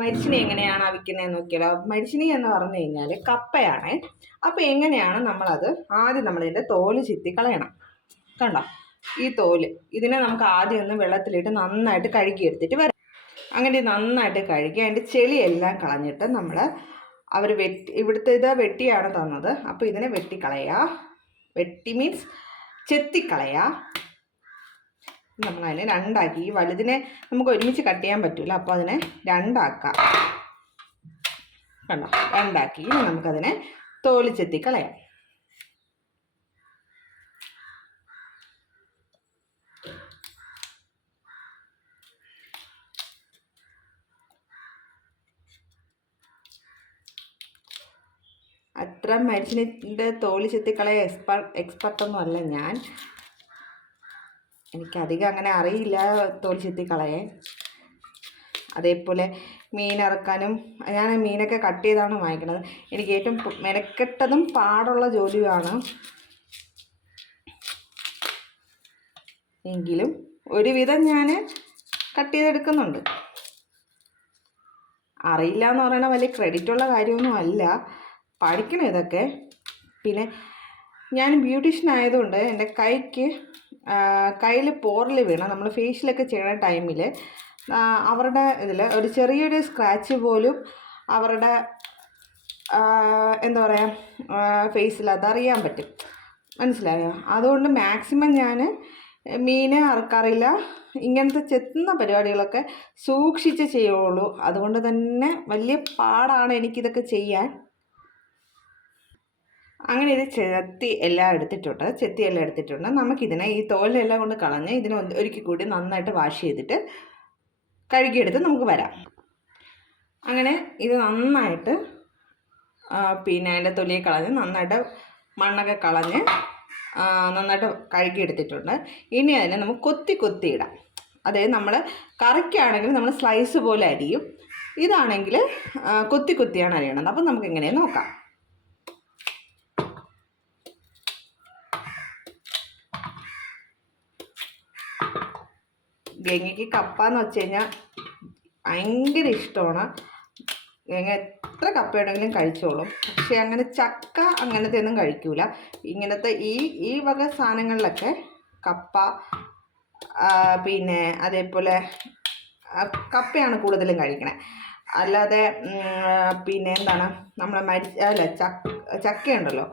മരിച്ചിനി എങ്ങനെയാണ് അവിക്കുന്നതെന്ന് നോക്കിയാലോ. മരിച്ചിനി എന്ന് പറഞ്ഞു കഴിഞ്ഞാൽ കപ്പയാണ്. അപ്പോൾ എങ്ങനെയാണ് നമ്മളത് ആദ്യം നമ്മളിതിൻ്റെ തോല് ചിത്തി കളയണം. കണ്ടോ ഈ തോല്, ഇതിനെ നമുക്ക് ആദ്യം ഒന്ന് വെള്ളത്തിലിട്ട് നന്നായിട്ട് കഴുകിയെടുത്തിട്ട് വരാം. അങ്ങനെ നന്നായിട്ട് കഴുകി അതിൻ്റെ ചെളിയെല്ലാം കളഞ്ഞിട്ട് നമ്മൾ ഇവിടുത്തെ ഇത് വെട്ടിയാണ് തന്നത്. അപ്പോൾ ഇതിനെ വെട്ടിക്കളയുക. വെട്ടി മീൻസ് ചെത്തിക്കളയുക. നമ്മളതിനെ രണ്ടാക്കി, ഈ വലുതിനെ നമുക്ക് ഒരുമിച്ച് കട്ട് ചെയ്യാൻ പറ്റില്ല, അപ്പോൾ അതിനെ രണ്ടാക്കാം. കണ്ടോ, രണ്ടാക്കി നമുക്കതിനെ തോല് ചെത്തിക്കളയാം. അത്ര മരിച്ചിൻ്റെ തോല് ചെത്തിക്കളയ എക്സ്പെർട്ടൊന്നും അല്ല ഞാൻ. എനിക്കധികം അങ്ങനെ അറിയില്ല തോല് ചെത്തിക്കളയാൻ. അതേപോലെ മീൻ ഇറക്കാനും ഞാൻ മീനൊക്കെ കട്ട് ചെയ്താണ് വാങ്ങിക്കുന്നത്. എനിക്ക് ഏറ്റവും മെനക്കെട്ടതും പാടുള്ള ജോലിയാണ്. എങ്കിലും ഒരുവിധം ഞാൻ കട്ട് ചെയ്തെടുക്കുന്നുണ്ട്. അറിയില്ല എന്ന് പറയണ വലിയ ക്രെഡിറ്റുള്ള കാര്യമൊന്നും അല്ല, പഠിക്കണം ഇതൊക്കെ. പിന്നെ ഞാൻ ബ്യൂട്ടീഷ്യൻ ആയതുകൊണ്ട് എൻ്റെ കയ്യിൽ പോറൽ വീണ നമ്മൾ ഫേഷ്യലൊക്കെ ചെയ്യണ ടൈമിൽ അവരുടെ ഇതിൽ ഒരു ചെറിയൊരു സ്ക്രാച്ച് പോലും അവരുടെ എന്താ പറയുക ഫേസിൽ അതറിയാൻ പറ്റും. മനസ്സിലായോ? അതുകൊണ്ട് മാക്സിമം ഞാൻ മീനെ അറക്കാറില്ല. ഇങ്ങനത്തെ ചെത്തുന്ന പരിപാടികളൊക്കെ സൂക്ഷിച്ച് ചെയ്യുള്ളൂ. അതുകൊണ്ട് തന്നെ വലിയ പാടാണ് എനിക്കിതൊക്കെ ചെയ്യാൻ. അങ്ങനെ ഇത് ചെത്തി എല്ലാം എടുത്തിട്ടുണ്ട്. നമുക്കിതിനെ ഈ തോലെല്ലാം കൊണ്ട് കളഞ്ഞ് ഇതിനെ ഒരിക്കൽ കൂടി നന്നായിട്ട് വാഷ് ചെയ്തിട്ട് കഴുകിയെടുത്ത് നമുക്ക് വരാം. അങ്ങനെ ഇത് നന്നായിട്ട് പിന്നെ അതിൻ്റെ തൊലിയെ കളഞ്ഞ് നന്നായിട്ട് മണ്ണൊക്കെ കളഞ്ഞ് നന്നായിട്ട് കഴുകിയെടുത്തിട്ടുണ്ട്. ഇനി അതിനെ നമുക്ക് കൊത്തി ഇടാം. അതായത് നമ്മൾ കറിക്കാണെങ്കിൽ നമ്മൾ സ്ലൈസ് പോലെ അരിയും. ഇതാണെങ്കിൽ കൊത്തിയാണ് അരിയണത്. അപ്പം നമുക്ക് എങ്ങനെയാണ് നോക്കാം. ഗംഗയ്ക്ക് കപ്പ എന്ന് വെച്ച് കഴിഞ്ഞാൽ ഭയങ്കര ഇഷ്ടമാണ്. ഗംഗ എത്ര കപ്പയുണ്ടെങ്കിലും കഴിച്ചോളും. പക്ഷെ അങ്ങനെ ചക്ക അങ്ങനത്തെ ഒന്നും കഴിക്കൂല. ഇങ്ങനത്തെ ഈ വക സാധനങ്ങളിലൊക്കെ കപ്പ പിന്നെ അതേപോലെ കപ്പയാണ് കൂടുതലും കഴിക്കണേ. അല്ലാതെ പിന്നെ എന്താണ് നമ്മളെ ചക്കയുണ്ടല്ലോ,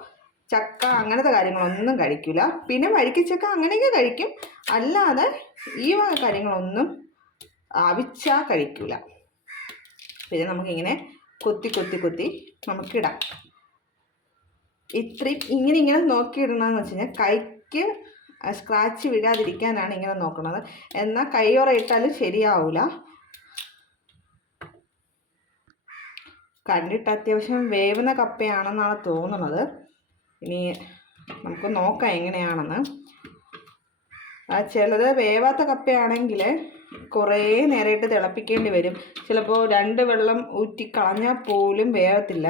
ചക്ക അങ്ങനത്തെ കാര്യങ്ങളൊന്നും കഴിക്കില്ല. പിന്നെ വരിക്കച്ചക്ക അങ്ങനെയൊക്കെ കഴിക്കും. അല്ലാതെ ഈ വക കാര്യങ്ങളൊന്നും അവിച്ചാൽ കഴിക്കില്ല. പിന്നെ നമുക്കിങ്ങനെ കൊത്തി നമുക്കിടാം. ഇങ്ങനെ നോക്കിയിടണമെന്ന് വെച്ച് കഴിഞ്ഞാൽ കൈക്ക് സ്ക്രാച്ച് വിടാതിരിക്കാനാണ് ഇങ്ങനെ നോക്കുന്നത്. എന്നാൽ കൈയോറ ഇട്ടാലും ശരിയാവില്ല. കണ്ടിട്ട് അത്യാവശ്യം വേവുന്ന കപ്പയാണെന്നാണ് തോന്നുന്നത്. ഇനി നമുക്ക് നോക്കാം എങ്ങനെയാണെന്ന്. ചിലത് വേവാത്ത കപ്പയാണെങ്കിൽ കുറേ നേരമായിട്ട് തിളപ്പിക്കേണ്ടി വരും. ചിലപ്പോൾ 2 വെള്ളം ഊറ്റി കളഞ്ഞാൽ പോലും വേവത്തില്ല.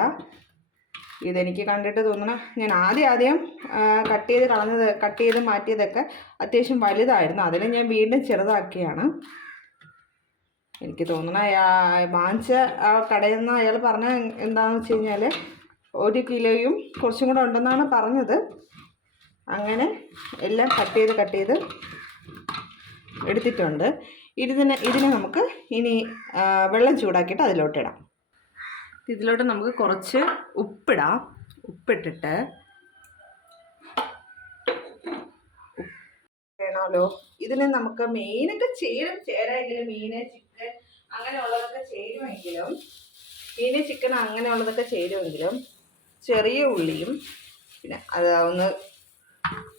ഇതെനിക്ക് കണ്ടിട്ട് തോന്നണം. ഞാൻ ആദ്യം കട്ട് ചെയ്ത് മാറ്റിയതൊക്കെ അത്യാവശ്യം വലുതായിരുന്നു. അതിനെ ഞാൻ വീണ്ടും ചെറുതാക്കിയാണ്. എനിക്ക് തോന്നണം വാങ്ങിച്ച ആ കടയിൽ നിന്ന് അയാൾ പറഞ്ഞ എന്താണെന്ന് വെച്ച് കഴിഞ്ഞാൽ 1 കിലോയും കുറച്ചും കൂടെ ഉണ്ടെന്നാണ് പറഞ്ഞത്. അങ്ങനെ എല്ലാം കട്ട് ചെയ്ത് എടുത്തിട്ടുണ്ട്. ഇതിനെ നമുക്ക് ഇനി വെള്ളം ചൂടാക്കിയിട്ട് അതിലോട്ടിടാം. ഇതിലോട്ട് നമുക്ക് കുറച്ച് ഉപ്പിടാം. ഉപ്പിട്ടിട്ട് വേണമല്ലോ. ഇതിന് നമുക്ക് മീനൊക്കെ ചേരാമെങ്കിലും മീന് ചിക്കൻ അങ്ങനെയുള്ളതൊക്കെ ചേരുമെങ്കിലും ചിക്കൻ അങ്ങനെയുള്ളതൊക്കെ ചേരുമെങ്കിലും ചെറിയ ഉള്ളിയും പിന്നെ അത് ഒന്ന്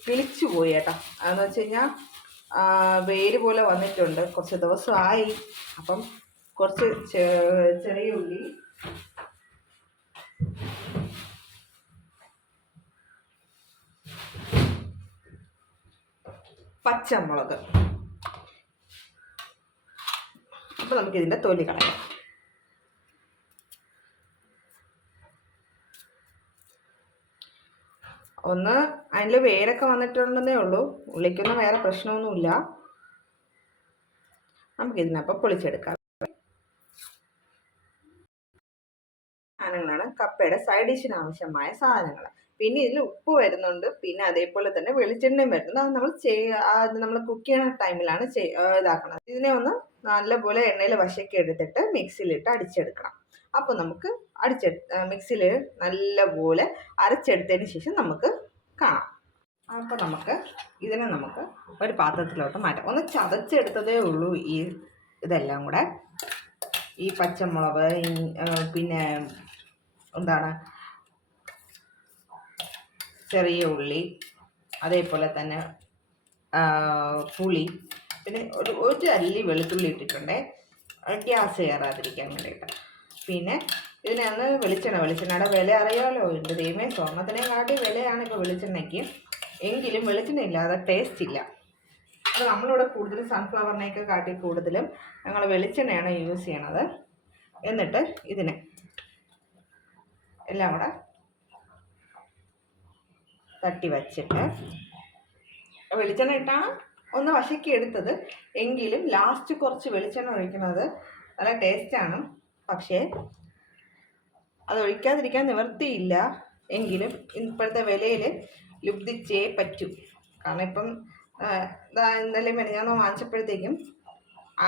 കിളിച്ചു പോയി കേട്ടോ. അതെന്ന് വെച്ച് കഴിഞ്ഞാൽ വേര് പോലെ വന്നിട്ടുണ്ട്, കുറച്ച് ദിവസമായി. അപ്പം കുറച്ച് ചെറിയ ഉള്ളി, പച്ചമുളക്. അപ്പോൾ നമുക്കിതിൻ്റെ തൊലി കളയാം. ഒന്ന് അതിൽ വേരൊക്കെ വന്നിട്ടുണ്ടെന്നേ ഉള്ളൂ. ഉള്ളിക്കൊന്നും വേറെ പ്രശ്നമൊന്നുമില്ല. നമുക്കിതിനപ്പം പൊളിച്ചെടുക്കാം. സാധനങ്ങളാണ് കപ്പയുടെ സൈഡ് ഡിഷിന് ആവശ്യമായ സാധനങ്ങൾ. പിന്നെ ഇതിൽ ഉപ്പ് വരുന്നുണ്ട്, പിന്നെ അതേപോലെ തന്നെ വെളിച്ചെണ്ണയും വരുന്നുണ്ട്. അത് നമ്മൾ കുക്ക് ചെയ്യുന്ന ടൈമിലാണ് ഇതാക്കണം. ഇതിനെ ഒന്ന് നല്ലപോലെ എണ്ണയിൽ വശക്കി എടുത്തിട്ട് മിക്സിയിലിട്ട് അടിച്ചെടുക്കണം. അപ്പോൾ നമുക്ക് മിക്സിയിൽ നല്ലപോലെ അരച്ചെടുത്തതിന് ശേഷം നമുക്ക് കാണാം. അപ്പോൾ ഇതിനെ നമുക്ക് ഒരു പാത്രത്തിലോട്ട് മാറ്റാം. ഒന്ന് ചതച്ചെടുത്തതേ ഉള്ളൂ ഇതെല്ലാം കൂടെ. ഈ പച്ചമുളക്, പിന്നെ ചെറിയ ഉള്ളി, അതേപോലെ തന്നെ പുളി, പിന്നെ ഒരു അല്ലി വെളുത്തുള്ളി ഇട്ടിട്ടുണ്ട് ഗ്യാസ് കയറാതിരിക്കാൻ വേണ്ടിയിട്ട്. പിന്നെ ഇതിനകത്ത് വെളിച്ചെണ്ണയുടെ വില അറിയാമല്ലോ. എൻ്റെ ദൈവമേ, സ്വർണ്ണത്തിനെക്കാട്ടി വിലയാണ് ഇപ്പോൾ വെളിച്ചെണ്ണയ്ക്ക്. എങ്കിലും വെളിച്ചെണ്ണ ഇല്ലാതെ ടേസ്റ്റ് ഇല്ല. അത് നമ്മളിവിടെ കൂടുതലും സൺഫ്ലവറിനെയൊക്കെ കാട്ടി കൂടുതലും ഞങ്ങൾ വെളിച്ചെണ്ണയാണ് യൂസ് ചെയ്യണത്. എന്നിട്ട് ഇതിനെ എല്ലാം കൂടെ തട്ടി വച്ചിട്ട് വെളിച്ചെണ്ണ ഇട്ടാണ് ഒന്ന് വശക്കി എടുത്തത്. എങ്കിലും ലാസ്റ്റ് കുറച്ച് വെളിച്ചെണ്ണ ഒഴിക്കുന്നത് നല്ല ടേസ്റ്റാണ്. പക്ഷേ അത് ഒഴിക്കാതിരിക്കാൻ നിവർത്തിയില്ല. എങ്കിലും ഇപ്പോഴത്തെ വിലയിൽ ലുബ്ധിച്ചേ പറ്റൂ. കാരണം ഇപ്പം ഇന്നലെ മെനഞ്ഞാന്നോ വാങ്ങിച്ചപ്പോഴത്തേക്കും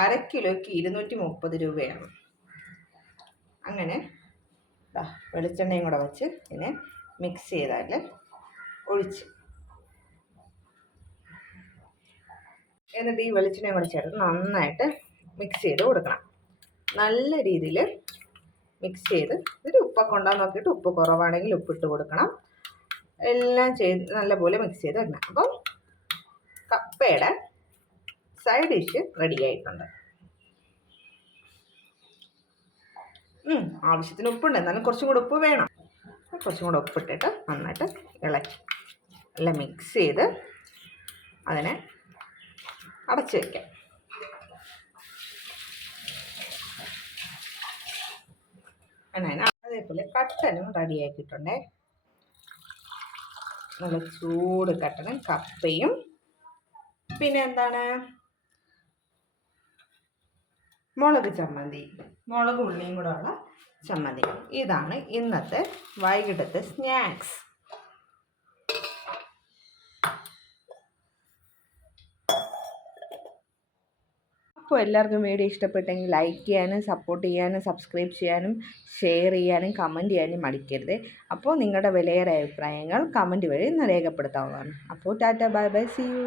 1/2 കിലോയ്ക്ക് 230 രൂപയാണ്. അങ്ങനെ വെളിച്ചെണ്ണയും കൂടെ വെച്ച് ഇതിനെ മിക്സ് ചെയ്താൽ ഒഴിച്ച്, എന്നിട്ട് ഈ വെളിച്ചെണ്ണയും കൂടെ ചേർത്ത് നന്നായിട്ട് മിക്സ് ചെയ്ത് കൊടുക്കണം. നല്ല രീതിയിൽ മിക്സ് ചെയ്ത് ഇതിൽ ഉപ്പൊക്കെ ഉണ്ടോ നോക്കിയിട്ട് ഉപ്പ് കുറവാണെങ്കിൽ ഉപ്പിട്ട് കൊടുക്കണം. എല്ലാം ചെയ്ത് നല്ലപോലെ മിക്സ് ചെയ്ത് വെക്കണം. അപ്പം കപ്പയുടെ സൈഡ് ഡിഷ് റെഡി ആയിട്ടുണ്ട്. ആവശ്യത്തിന് ഉപ്പുണ്ട്, എന്നാലും കുറച്ചും കൂടെ ഉപ്പ് വേണം. കുറച്ചും കൂടെ ഉപ്പിട്ടിട്ട് നന്നായിട്ട് ഇളക്കി എല്ലാം മിക്സ് ചെയ്ത് അതിനെ അടച്ച് വയ്ക്കാം. അതേപോലെ കട്ടനും റെഡി ആക്കിയിട്ടുണ്ടേ. നല്ല ചൂട് കട്ടനും കപ്പയും പിന്നെ മുളക് ചമ്മന്തി, മുളക് ഉള്ളിയും കൂടെ ഉള്ള ചമ്മന്തി. ഇതാണ് ഇന്നത്തെ വൈകിട്ടത്തെ സ്നാക്സ്. അപ്പോൾ എല്ലാവർക്കും വീഡിയോ ഇഷ്ടപ്പെട്ടെങ്കിൽ ലൈക്ക് ചെയ്യാനും സപ്പോർട്ട് ചെയ്യാനും സബ്സ്ക്രൈബ് ചെയ്യാനും ഷെയർ ചെയ്യാനും കമൻറ്റ് ചെയ്യാനും മടിക്കരുത്. അപ്പോൾ നിങ്ങളുടെ വിലയേറിയ അഭിപ്രായങ്ങൾ കമൻറ്റ് വഴി രേഖപ്പെടുത്താവുന്നതാണ്. അപ്പോൾ tata, bye bye, see U.